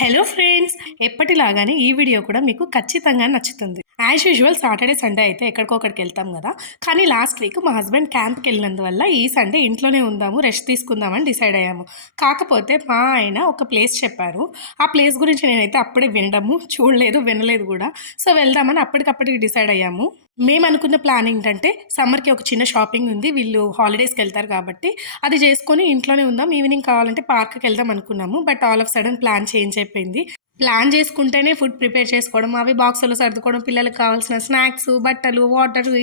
Hello friends, ఎప్పటిలాగానే ఈ video కూడా మీకు ఖచ్చితంగా నచ్చుతుంది. యాజ్ యూజువల్ సాటర్డే సండే అయితే ఎక్కడికొక్కడికి వెళ్తాం కదా. కానీ లాస్ట్ వీక్ మా హస్బెండ్ క్యాంప్కి వెళ్ళినందువల్ల ఈ సండే ఇంట్లోనే ఉందాము, రెస్ట్ తీసుకుందామని డిసైడ్ అయ్యాము. కాకపోతే మా ఆయన ఒక ప్లేస్ చెప్పారు. ఆ ప్లేస్ గురించి నేనైతే అప్పుడే వినడము చూడలేదు, వినలేదు కూడా. సో వెళ్దామని అప్పటికప్పటికి డిసైడ్ అయ్యాము. మేము అనుకున్న ప్లాన్ ఏంటంటే సమ్మర్కి ఒక చిన్న షాపింగ్ ఉంది, వీళ్ళు హాలిడేస్కి వెళ్తారు కాబట్టి అది చేసుకొని ఇంట్లోనే ఉందాం, ఈవినింగ్ కావాలంటే పార్క్కి వెళ్దాం అనుకున్నాము. But all of sudden plan change అయిపోయింది. ప్లాన్ చేసుకుంటేనే ఫుడ్ ప్రిపేర్ చేసుకోవడం, అవి బాక్సులో సర్దుకోవడం, పిల్లలకు కావాల్సిన స్నాక్స్, బట్టలు, వాటర్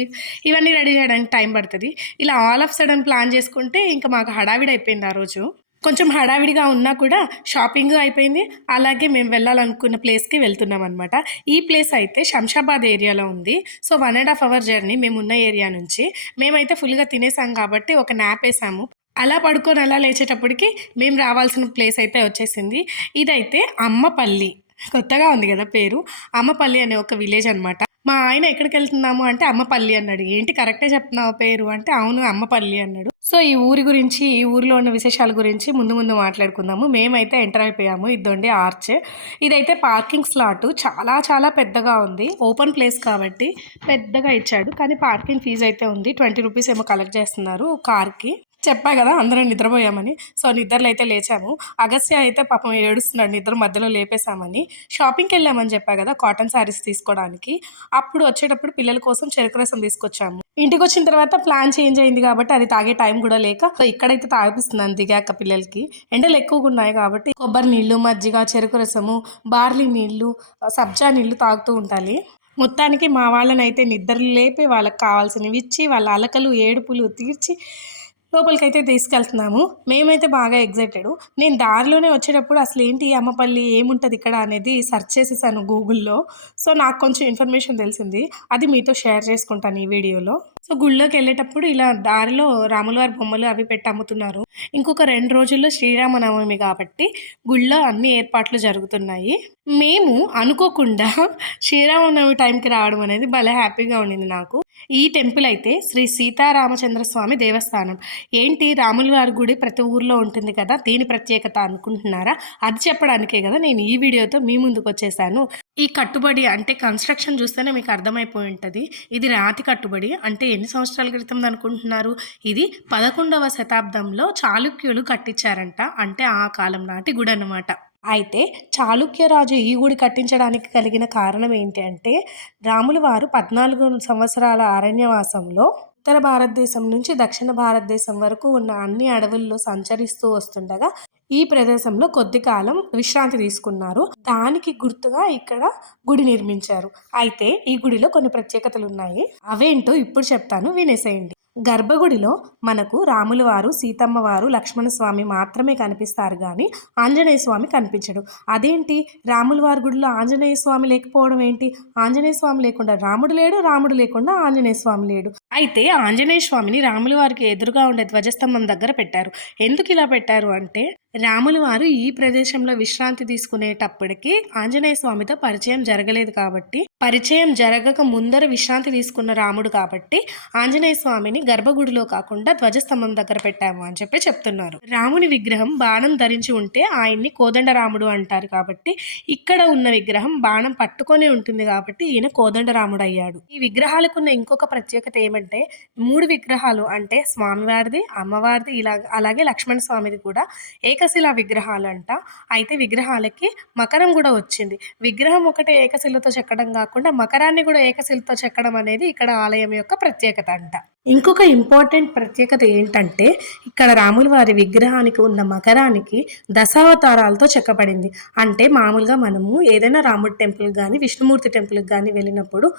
ఇవన్నీ రెడీ చేయడానికి టైం పడుతుంది. ఇలా ఆల్ ఆఫ్ సడన్ ప్లాన్ చేసుకుంటే ఇంకా మాకు హడావిడి అయిపోయింది ఆ రోజు. కొంచెం హడావిడిగా ఉన్నా కూడా షాపింగ్ అయిపోయింది. అలాగే మేము వెళ్ళాలనుకున్న ప్లేస్కి వెళ్తున్నాం అనమాట. ఈ ప్లేస్ అయితే శంషాబాద్ ఏరియాలో ఉంది. సో 1.5 అవర్ జర్నీ మేము ఉన్న ఏరియా నుంచి. మేమైతే ఫుల్గా తినేసాం కాబట్టి ఒక న్యాప్ వేసాము. అలా పడుకొని అలా లేచేటప్పటికి మేము రావాల్సిన ప్లేస్ అయితే వచ్చేసింది. ఇదైతే అమ్మపల్లి. కొత్తగా ఉంది కదా పేరు. అమ్మపల్లి అనే ఒక విలేజ్ అనమాట. మా ఆయన ఎక్కడికి వెళ్తున్నాము అంటే అమ్మపల్లి అన్నాడు. ఏంటి కరెక్టే చెప్తున్నావు పేరు అంటే, అవును అమ్మపల్లి అన్నాడు. సో ఈ ఊరి గురించి, ఈ ఊరిలో ఉన్న విశేషాల గురించి ముందు ముందు మాట్లాడుకుందాము. మేమైతే ఎంటర్ అయిపోయాము. ఇదండి ఆర్చ్. ఇదైతే పార్కింగ్ స్లాట్. చాలా చాలా పెద్దగా ఉంది. ఓపెన్ ప్లేస్ కాబట్టి పెద్దగా ఇచ్చాడు. కానీ పార్కింగ్ ఫీజు అయితే ఉంది. 20 రూపీస్ ఏమో కలెక్ట్ చేస్తున్నారు కార్కి. చెప్పా కదా అందరం నిద్రపోయామని. సో నిద్రలో అయితే లేచాము. అగస్త్య అయితే పాపం ఏడుస్తున్నాడు, నిద్ర మధ్యలో లేపేశామని. షాపింగ్కి వెళ్ళామని చెప్పా కదా కాటన్ శారీస్ తీసుకోవడానికి. అప్పుడు వచ్చేటప్పుడు పిల్లల కోసం చెరుకు రసం తీసుకొచ్చాము. ఇంటికి వచ్చిన తర్వాత ప్లాన్ చేంజ్ అయింది కాబట్టి అది తాగే టైం కూడా లేక సో ఇక్కడైతే తాగిపిస్తున్నాను దిగాక పిల్లలకి. ఎండలు ఎక్కువగా ఉన్నాయి కాబట్టి కొబ్బరి నీళ్ళు, మజ్జిగ, చెరుకు రసము, బార్లీ నీళ్ళు, సబ్జా నీళ్ళు తాగుతూ ఉండాలి. మొత్తానికి మా వాళ్ళనైతే నిద్రలు లేపి వాళ్ళకి కావాల్సినవి ఇచ్చి వాళ్ళ అలకలు ఏడుపులు తీర్చి లోపలికైతే తీసుకెళ్తున్నాము. మేమైతే బాగా ఎగ్జైటెడ్. నేను దారిలోనే వచ్చేటప్పుడు అసలు ఏంటి అమ్మపల్లి ఏముంటుంది ఇక్కడ అనేది సెర్చ్ చేసేసాను గూగుల్లో. సో నాకు కొంచెం ఇన్ఫర్మేషన్ తెలిసింది. అది మీతో షేర్ చేసుకుంటాను ఈ వీడియోలో. సో గుళ్ళోకి వెళ్ళేటప్పుడు ఇలా దారిలో రాములవారి బొమ్మలు అవి పెట్టి అమ్ముతున్నారు. ఇంకొక 2 రోజుల్లో శ్రీరామనవమి కాబట్టి గుళ్ళో అన్ని ఏర్పాట్లు జరుగుతున్నాయి. మేము అనుకోకుండా శ్రీరామనవమి టైంకి రావడం అనేది భలే హ్యాపీగా ఉండింది నాకు. ఈ టెంపుల్ అయితే శ్రీ సీతారామచంద్ర స్వామి దేవస్థానం. ఏంటి రాముల వారి గుడి ప్రతి ఊర్లో ఉంటుంది కదా, దీని ప్రత్యేకత అనుకుంటున్నారా? అది చెప్పడానికే కదా నేను ఈ వీడియోతో మీ ముందుకు వచ్చేసాను. ఈ కట్టుబడి అంటే కన్స్ట్రక్షన్ చూస్తేనే మీకు అర్థమైపోయి ఉంటుంది. ఇది రాతి కట్టుబడి. అంటే ఎన్ని సంవత్సరాల క్రితం అనుకుంటున్నారు? ఇది 11వ శతాబ్దంలో చాళుక్యులు కట్టించారంట. అంటే ఆ కాలం నాటి గుడి అన్నమాట. అయితే చాళుక్యరాజు ఈ గుడి కట్టించడానికి కలిగిన కారణం ఏంటి అంటే, రాములు వారు 14 సంవత్సరాల అరణ్యవాసంలో ఉత్తర భారతదేశం నుంచి దక్షిణ భారతదేశం వరకు ఉన్న అన్ని అడవుల్లో సంచరిస్తూ వస్తుండగా ఈ ప్రదేశంలో కొద్ది కాలం విశ్రాంతి తీసుకున్నారు. దానికి గుర్తుగా ఇక్కడ గుడి నిర్మించారు. అయితే ఈ గుడిలో కొన్ని ప్రత్యేకతలు ఉన్నాయి. అవేంటో ఇప్పుడు చెప్తాను, వినేసేయండి. గర్భగుడిలో మనకు రాముల వారు, సీతమ్మ వారు, లక్ష్మణ స్వామి మాత్రమే కనిపిస్తారు కానీ ఆంజనేయ స్వామి కనిపించడు. అదేంటి రాముల వారి గుడిలో ఆంజనేయ స్వామి లేకపోవడం ఏంటి? ఆంజనేయ స్వామి లేకుండా రాముడు లేడు, రాముడు లేకుండా ఆంజనేయ స్వామి లేడు. అయితే ఆంజనేయ స్వామిని రాముల వారికి ఎదురుగా ఉండే ధ్వజస్తంభం దగ్గర పెట్టారు. ఎందుకు ఇలా పెట్టారు అంటే, రాముల వారు ఈ ప్రదేశంలో విశ్రాంతి తీసుకునేటప్పటికి ఆంజనేయ స్వామితో పరిచయం జరగలేదు కాబట్టి, పరిచయం జరగక ముందర విశ్రాంతి తీసుకున్న రాముడు కాబట్టి ఆంజనేయ స్వామిని గర్భగుడిలో కాకుండా ధ్వజస్తంభం దగ్గర పెట్టాము అని చెప్పి చెప్తున్నారు. రాముని విగ్రహం బాణం ధరించి ఉంటే ఆయన్ని కోదండరాముడు అంటారు కాబట్టి, ఇక్కడ ఉన్న విగ్రహం బాణం పట్టుకొని ఉంటుంది కాబట్టి ఈయన కోదండరాముడు అయ్యాడు. ఈ విగ్రహాలకున్న ఇంకొక ప్రత్యేకత ఏమంటే 3 విగ్రహాలు అంటే స్వామివారిది, అమ్మవారిది, ఇలా అలాగే లక్ష్మణ స్వామిది కూడా ఏకశిలా విగ్రహాలు అంట. అయితే విగ్రహాలకి మకరం కూడా వచ్చింది. విగ్రహం ఒకటే ఏకశిలతో చెక్కడం కాకుండా మకరాన్ని కూడా ఏకశిలతో చెక్కడం అనేది ఇక్కడ ఆలయం యొక్క ప్రత్యేకత అంట. ఇంకొక ఇంపార్టెంట్ ప్రత్యేకత ఏంటంటే, ఇక్కడ రాముల వారి విగ్రహానికి ఉన్న మకరానికి దశావతారాలతో చెక్కబడింది. అంటే మామూలుగా మనము ఏదైనా రాముడి టెంపుల్ కానీ విష్ణుమూర్తి టెంపుల్కి కానీ వెళ్ళినప్పుడు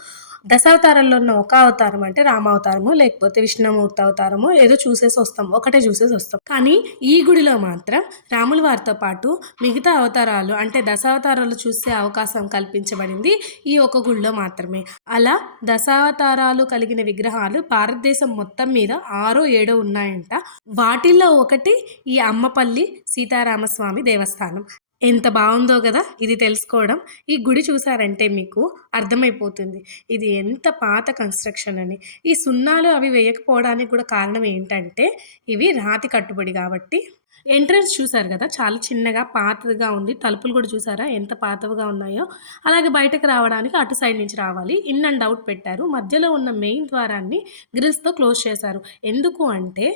దశావతారంలో ఉన్న ఒక అవతారం అంటే రామావతారము, లేకపోతే విష్ణుమూర్తి అవతారము ఏదో చూసేసి వస్తాం, ఒకటే చూసేసి వస్తాం. కానీ ఈ గుడిలో మాత్రం రాముల వారితో పాటు మిగతా అవతారాలు అంటే దశావతారాలు చూసే అవకాశం కల్పించబడింది ఈ ఒక గుడిలో మాత్రమే. అలా దశావతారాలు కలిగిన విగ్రహాలు భారతదేశం మొత్తం మీద 6 7 ఉన్నాయంట. వాటిల్లో ఒకటి ఈ అమ్మపల్లి సీతారామస్వామి దేవస్థానం. ఎంత బాగుందో కదా ఇది తెలుసుకోవడం. ఈ గుడి చూసారంటే మీకు అర్థమైపోతుంది ఇది ఎంత పాత కన్స్ట్రక్షన్ అని. ఈ సున్నాలు అవి వేయకపోవడానికి కూడా కారణం ఏంటంటే, ఇవి రాతి కట్టుబడి కాబట్టి ఎంట్రన్స్ చూసారు కదా! చాలా చిన్నగా పాతదిగా ఉంది. తలుపులు కూడా చూసారా ఎంత పాతవిగా ఉన్నాయో. అలాగే బయటకి రావడానికి అటు సైడ్ నుంచి రావాలి. ఇన్ అండ్ ఔట్ పెట్టారు. మధ్యలో ఉన్న మెయిన్ ద్వారాన్ని గ్రిల్స్‌తో క్లోజ్ చేశారు. ఎందుకు అంటే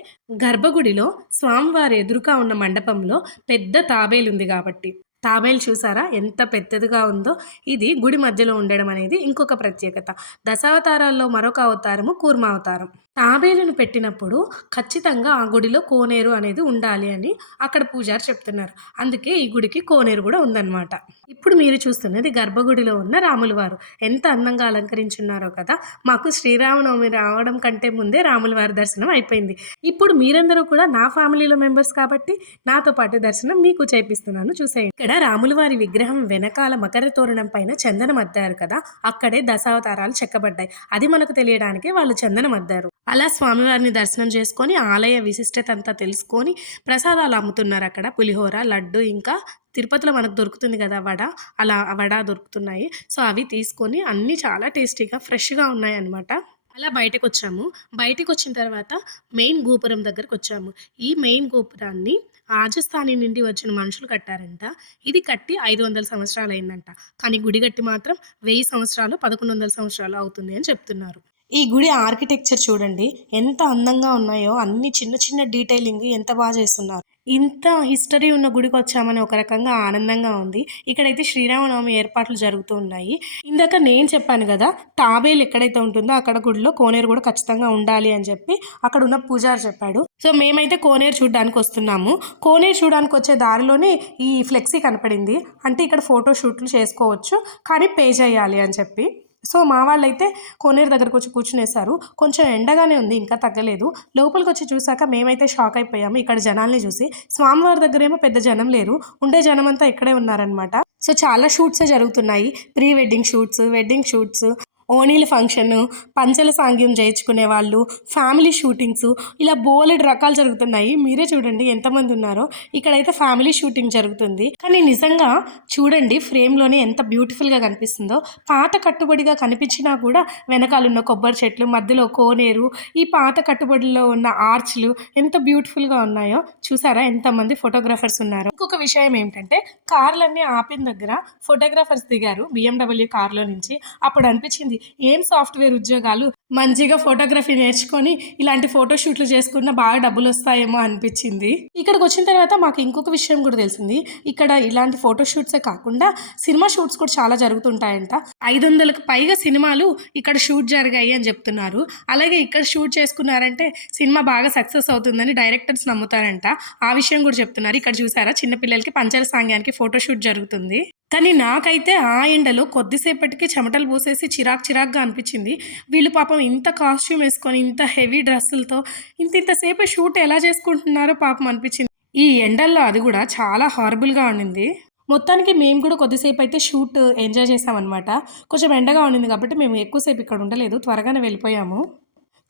గర్భగుడిలో స్వామివారి ఎదురుగా ఉన్న మండపంలో పెద్ద తాబేలుంది గాబట్టి. తాబేలు చూసారా ఎంత పెద్దదిగా ఉందో! ఇది గుడి మధ్యలో ఉండడం అనేది ఇంకొక ప్రత్యేకత. దశావతారాల్లో మరొక అవతారము కూర్మావతారం. తాబేలును పెట్టినప్పుడు ఖచ్చితంగా ఆ గుడిలో కోనేరు అనేది ఉండాలి అని అక్కడ పూజారి చెప్తున్నారు. అందుకే ఈ గుడికి కోనేరు గూడా ఉందన్నమాట. ఇప్పుడు మీరు చూస్తున్నది గర్భగుడిలో ఉన్న రాముల వారు. ఎంత అందంగా అలంకరించున్నారో కదా! మాకు శ్రీరామనవమి రావడం కంటే ముందే రాముల వారి దర్శనం అయిపోయింది. ఇప్పుడు మీరందరూ కూడా నా ఫ్యామిలీలో మెంబర్స్ కాబట్టి నాతో పాటు దర్శనం మీకు చేపిస్తున్నాను చూసేయండి. ఇక్కడ రాముల వారి విగ్రహం వెనకాల మకర తోరణం పైన చందనం అద్దారు కదా! అక్కడే దశావతారాలు చెక్కబడ్డాయి. అది మనకు తెలియడానికే వాళ్ళు చందనం అద్దారు. అలా స్వామివారిని దర్శనం చేసుకొని ఆలయ విశిష్టత అంతా తెలుసుకొని ప్రసాదాలు అమ్ముతున్నారు అక్కడ. పులిహోర, లడ్డు ఇంకా తిరుపతిలో మనకు దొరుకుతుంది కదా వడ, అలా వడ దొరుకుతున్నాయి. సో, అవి తీసుకొని అన్నీ చాలా టేస్టీగా, ఫ్రెష్‌గా ఉన్నాయన్నమాట. అలా బయటకొచ్చాము. బయటికొచ్చిన తర్వాత మెయిన్ గోపురం దగ్గరకొచ్చాము. ఈ మెయిన్ గోపురాన్ని రాజస్థానీ నుండి వచ్చిన మనుషులు కట్టారంట. ఇది కట్టి 500 సంవత్సరాలయిందంట. కానీ గుడి కట్టి మాత్రం 1000 సంవత్సరాలు, 1100 సంవత్సరాలు అవుతుంది అని చెప్తున్నారు. ఈ గుడి ఆర్కిటెక్చర్ చూడండి ఎంత అందంగా ఉన్నాయో. అన్ని చిన్న చిన్న డీటెయిలింగ్ ఎంత బాగా చేస్తున్నారు. ఇంత హిస్టరీ ఉన్న గుడికొచ్చామని ఒక రకంగా ఆనందంగా ఉంది. ఇక్కడైతే శ్రీరామనవమి ఏర్పాట్లు జరుగుతూ ఉన్నాయి. ఇందాక నేను చెప్పాను గదా! తాబేలు ఎక్కడైతే ఉంటుందో అక్కడ గుడిలో కోనేరు గూడా ఖచ్చితంగా ఉండాలి అని చెప్పి అక్కడున్న పూజారి చెప్పాడు. సో, మేమైతే కోనేరు చూడ్డానికొస్తున్నాము. కోనేరు చూడడానికొచ్చే దారిలోనే ఈ ఫ్లెక్సీ కనపడింది. అంటే ఇక్కడ ఫోటో షూట్లు చేసుకోవచ్చు. కానీ పే చేయాలి అని చెప్పి. సో, మా వాళ్ళైతే కోనేరు దగ్గరకొచ్చి కూర్చునేశారు. కొంచెం ఎండగానే ఉంది. ఇంకా తగ్గలేదు. లోపలికొచ్చి చూసాక మేమైతే షాక్ అయిపోయాము ఇక్కడ జనాల్ని చూసి. స్వామివారి దగ్గరేమో పెద్ద జనం లేరు. ఉండే జనమంతా ఇక్కడే ఉన్నారనమాట. సో, చాలా షూట్సే జరుగుతున్నాయి. Pre wedding shoots, wedding shoots, ఓణీల ఫంక్షను, పంచల సాంగ్యం చేయించుకునే వాళ్ళు, ఫ్యామిలీ షూటింగ్సు ఇలా బోలెడు రకాలు జరుగుతున్నాయి. మీరే చూడండి ఎంతమంది ఉన్నారో. ఇక్కడైతే ఫ్యామిలీ షూటింగ్ జరుగుతుంది. కానీ నిజంగా చూడండి ఫ్రేమ్‌లోనే ఎంత బ్యూటిఫుల్‌గా కనిపిస్తుందో. పాత కట్టుబడిగా కనిపించినా కూడా వెనకాలున్న కొబ్బరి చెట్లు, మధ్యలో కోనేరు, ఈ పాత కట్టుబడిలో ఉన్న ఆర్చ్‌లు ఎంత బ్యూటిఫుల్‌గా ఉన్నాయో. చూసారా ఎంతమంది ఫోటోగ్రాఫర్స్ ఉన్నారో. ఇంకొక విషయం ఏంటంటే కార్‌లన్నీ ఆపిన దగ్గర ఫోటోగ్రాఫర్స్ దిగారు బీఎండబ్ల్యూ కార్‌లో నుంచి. అప్పుడు అనిపించింది ఏం సాఫ్ట్‌వేర్ ఉద్యోగాలు మంచిగా ఫోటోగ్రఫీ నేర్చుకొని ఇలాంటి ఫోటో షూట్లు చేసుకున్న బాగా డబ్బులొస్తాయేమో అనిపించింది. ఇక్కడికొచ్చిన తర్వాత మాకు ఇంకొక విషయం కూడా తెలిసింది. ఇక్కడ ఇలాంటి ఫోటో షూట్సే కాకుండా సినిమా షూట్స్ కూడా చాలా జరుగుతుంటాయంట. 500కి పైగా సినిమాలు ఇక్కడ షూట్ జరిగాయి అని చెప్తున్నారు. అలాగే ఇక్కడ షూట్ చేసుకున్నారంటే సినిమా బాగా సక్సెస్ అవుతుందని డైరెక్టర్స్ నమ్ముతారంట. ఆ విషయం కూడా చెప్తున్నారు. ఇక్కడ చూసారా చిన్న పిల్లలకి పంచల సాంగ్యానికి ఫోటో షూట్ జరుగుతుంది. కానీ నాకైతే ఆ ఎండలో కొద్దిసేపటికి చెమటలు పోసేసి చిరాకుగా అనిపించింది. వీళ్ళు పాపం ఇంత కాస్ట్యూమ్ వేసుకొని ఇంత హెవీ డ్రెస్సులతో ఇంత సేపు షూట్ ఎలా చేసుకుంటున్నారో పాపం అనిపించింది. ఈ ఎండల్లో అది కూడా చాలా హారబుల్‌గా ఉండింది. మొత్తానికి మేము కూడా కొద్దిసేపు అయితే షూట్ ఎంజాయ్ చేసామన్నమాట. కొంచెం ఎండగా ఉండింది కాబట్టి మేము ఎక్కువ సేపు ఇక్కడ ఉండలేదు. త్వరగానే వెళ్ళిపోయాము.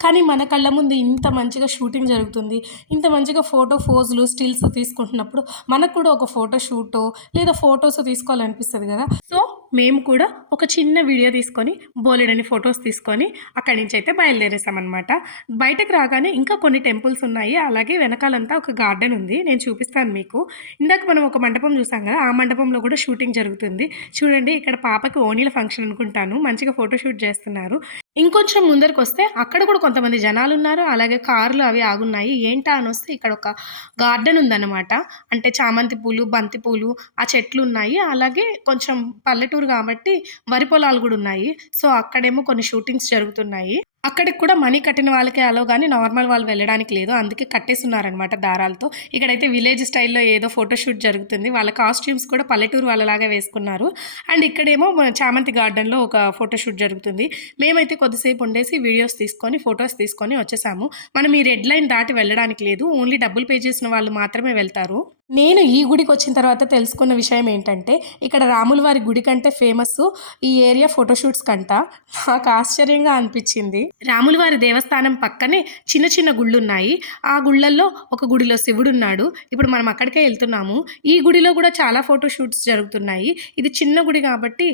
కానీ మన కళ్ళ ముందు ఇంత మంచిగా షూటింగ్ జరుగుతుంది. ఇంత మంచిగా ఫోటో ఫోజులు, స్టిల్స్ తీసుకుంటున్నప్పుడు మనకు కూడా ఒక ఫోటో షూటో లేదా ఫోటోస్ తీసుకోవాలనిపిస్తది గదా! సో, మేము కూడా ఒక చిన్న వీడియో తీసుకొని బోలెడన్ని ఫోటోస్ తీసుకొని అక్కడి నుంచైతే బయలుదేరేసామనమాట. బయటకు రాగానే ఇంకా కొన్ని టెంపుల్స్ ఉన్నాయి. అలాగే వెనకాలంతా ఒక గార్డెన్ ఉంది. నేను చూపిస్తాను మీకు. ఇందాక మనం ఒక మండపం చూసాం గదా! ఆ మండపంలో కూడా షూటింగ్ జరుగుతుంది. చూడండి ఇక్కడ పాపకి ఓణీల ఫంక్షన్ అనుకుంటాను. మంచిగా ఫోటో షూట్ చేస్తున్నారు. ఇంకొంచెం ముందరికొస్తే అక్కడ కూడా కొంతమంది జనాలున్నారు. అలాగే కార్లు అవి ఆగున్నాయి. ఏంటా అనొస్తే ఇక్కడ ఒక గార్డెన్ ఉందన్నమాట. అంటే చామంతి పూలు, బంతి పూలు ఆ చెట్లున్నాయి. అలాగే కొంచెం పల్లెటూరు కాబట్టి వరి పొలాలు గూడా ఉన్నాయి. సో, అక్కడేమో కొన్ని షూటింగ్స్ జరుగుతున్నాయి. అక్కడికి కూడా మనీ కట్టిన వాళ్ళకే అలో గానీ నార్మల్ వాళ్ళు వెళ్ళడానికి లేదు. అందుకే కట్టేసున్నారనమాట దారాలతో. ఇక్కడైతే విలేజ్ స్టైల్‌లో ఏదో ఫోటో షూట్ జరుగుతుంది. వాళ్ళ కాస్ట్యూమ్స్ కూడా పల్లెటూరు వాళ్ళలాగా వేసుకున్నారు. అండ్ ఇక్కడేమో చామంతి గార్డెన్‌లో ఒక ఫోటో షూట్ జరుగుతుంది. మేమైతే కొద్దిసేపు ఉండేసి వీడియోస్ తీసుకొని, ఫోటోస్ తీసుకొని వచ్చేసాము. మనం ఈ రెడ్ లైన్ దాటి వెళ్ళడానికి లేదు. ఓన్లీ డబ్బులు పే చేసిన వాళ్ళు మాత్రమే వెళ్తారు. నేను ఈ గుడికి వచ్చిన తర్వాత తెలుసుకున్న విషయం ఏంటంటే, ఇక్కడ రాముల వారి గుడి కంటే ఫేమస్సు ఈ ఏరియా ఫోటోషూట్స్ కంట. నాకు ఆశ్చర్యంగా అనిపిచ్చింది. రాముల వారి దేవస్థానం పక్కనే చిన్న చిన్న గుళ్ళున్నాయి. ఆ గుళ్ళల్లో ఒక గుడిలో శివుడున్నాడు. ఇప్పుడు మనం అక్కడికే ఎళ్తున్నాము. ఈ గుడిలో గూడా చాలా ఫోటోషూట్స్ జరుగుతున్నాయి. ఇది చిన్న గుడి కాబట్టి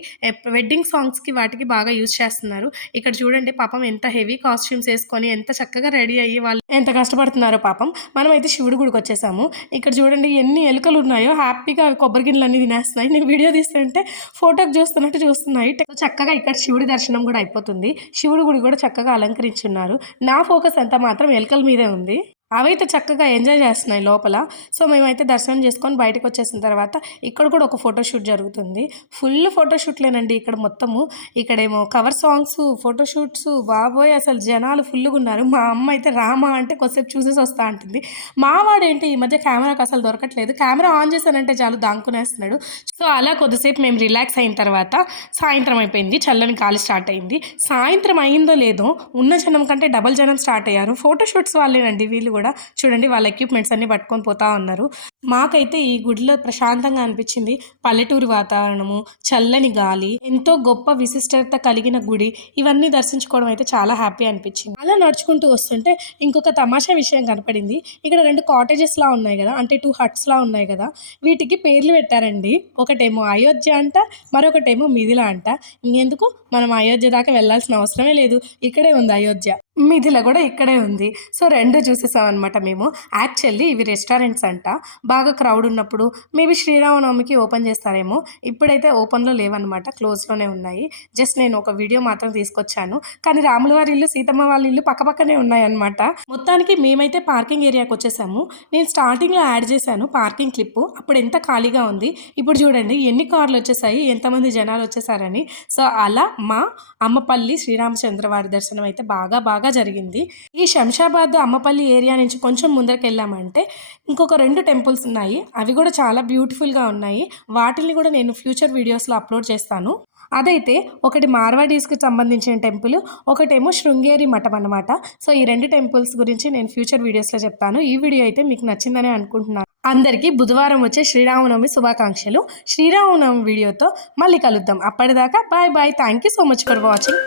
వెడ్డింగ్ సాంగ్స్‌కి వాటికి బాగా యూజ్ చేస్తున్నారు. ఇక్కడ చూడండి పాపం ఎంత హెవీ కాస్ట్యూమ్స్ ఏసుకొని ఎంత చక్కగా రెడీ అయ్యి వాళ్ళు ఎంత కష్టపడుతున్నారో పాపం. మనమైతే శివుడి గుడికొచ్చేసాము. ఇక్కడ చూడండి ఎన్ని ఎలుకలున్నాయో హ్యాపీగా అవి కొబ్బరి గిన్నెలన్నీ తినేస్తున్నాయి. నేను వీడియో తీస్తుంటే ఫోటోకి చూస్తున్నట్టు చూస్తున్నాయి. చక్కగా ఇక్కడ శివుడి దర్శనం కూడా అయిపోతుంది. శివుడి గుడి కూడా చక్కగా అలంకరించున్నారు. నా ఫోకస్ అంతా మాత్రం ఎలుకల మీదే ఉంది. అవైతే చక్కగా ఎంజాయ్ చేస్తున్నాయి లోపల. సో మేమైతే దర్శనం చేసుకొని బయటకొచ్చేసిన తర్వాత ఇక్కడ కూడా ఒక ఫోటోషూట్ జరుగుతుంది. ఫుల్ ఫోటోషూట్లేనండి ఇక్కడ మొత్తము. ఇక్కడేమో కవర్ సాంగ్స్, ఫోటోషూట్స్ బాబోయ్! అసలు జనాలు ఫుల్లుగున్నారు. మా అమ్మ అయితే రామా అంటే కొద్దిసేపు చూసేసి వస్తా అంటుంది. మా వాడేంటి ఈ మధ్య కెమెరాకి అసలు దొరకట్లేదు. కెమెరా ఆన్ చేశానంటే చాలు దాంకునేస్తున్నాడు. సో అలా కొద్దిసేపు మేము రిలాక్స్ అయిన తర్వాత సాయంత్రం అయిపోయింది. చల్లని గాలి స్టార్ట్ అయింది. సాయంత్రం అయిందో లేదో ఉన్న జనం కంటే డబల్ జనం స్టార్ట్ అయ్యారు. ఫోటోషూట్స్ వాళ్ళేనండి వీళ్ళు కూడా. చూడండి వాళ్ళ ఎక్విప్మెంట్స్ అన్ని పట్టుకొని పోతా ఉన్నారు. మాకైతే ఈ గుడిలో ప్రశాంతంగా అనిపించింది. పల్లెటూరు వాతావరణము, చల్లని గాలి, ఎంతో గొప్ప విశిష్టత కలిగిన గుడి, ఇవన్నీ దర్శించుకోవడం అయితే చాలా హ్యాపీ అనిపించింది. అలా నడుచుకుంటూ వస్తుంటే ఇంకొక తమాషా విషయం కనపడింది. ఇక్కడ 2 కాటేజెస్ లా ఉన్నాయి కదా, అంటే 2 హట్స్ లా ఉన్నాయి కదా, వీటికి పేర్లు పెట్టారండి. ఒకటేమో అయోధ్య అంట, మరొకటేమో మిథిల అంట. ఇంకెందుకు మనం అయోధ్య దాకా వెళ్ళాల్సిన అవసరమే లేదు. ఇక్కడే ఉంది అయోధ్య, మిథిల కూడా ఇక్కడే ఉంది. సో 2 చూసేసామన్నమాట మేము. యాక్చువల్లీ ఇవి రెస్టారెంట్స్ అంట. బాగా క్రౌడ్ ఉన్నప్పుడు మేబీ శ్రీరామనవమికి ఓపెన్ చేస్తారేమో. ఇప్పుడైతే ఓపెన్లో లేవన్నమాట, క్లోజ్లోనే ఉన్నాయి. జస్ట్ నేను ఒక వీడియో మాత్రం తీసుకొచ్చాను. కానీ రాముల వారి ఇల్లు, సీతమ్మ వాళ్ళ ఇల్లు పక్కపక్కనే ఉన్నాయన్నమాట. మొత్తానికి మేమైతే పార్కింగ్ ఏరియాకి వచ్చేసాము. నేను స్టార్టింగ్లో యాడ్ చేశాను పార్కింగ్ క్లిప్పు. అప్పుడు ఎంత ఖాళీగా ఉంది, ఇప్పుడు చూడండి ఎన్ని కార్లు వచ్చేసాయి, ఎంతమంది జనాలు వచ్చేసారని. సో అలా మా అమ్మపల్లి శ్రీరామచంద్ర వారి దర్శనం అయితే బాగా జరిగింది. ఈ శంషాబాద్ అమ్మపల్లి ఏరియా నుంచి కొంచెం ముందరికి వెళ్ళామంటే ఇంకొక 2 టెంపుల్స్ ఉన్నాయి. అవి కూడా చాలా బ్యూటిఫుల్గా ఉన్నాయి. వాటిని కూడా నేను ఫ్యూచర్ వీడియోస్లో అప్లోడ్ చేస్తాను. అదైతే ఒకటి మార్వాడీస్కి సంబంధించిన టెంపుల్, ఒకటేమో శృంగేరి మఠం అన్నమాట. సో ఈ 2 టెంపుల్స్ గురించి నేను ఫ్యూచర్ వీడియోస్లో చెప్తాను. ఈ వీడియో అయితే మీకు నచ్చిందని అనుకుంటున్నాను. అందరికీ బుధవారం వచ్చే శ్రీరామనవమి శుభాకాంక్షలు. శ్రీరామనవమి వీడియోతో మళ్ళీ కలుద్దాం. అప్పటిదాకా bye bye. Thank you so much for watching.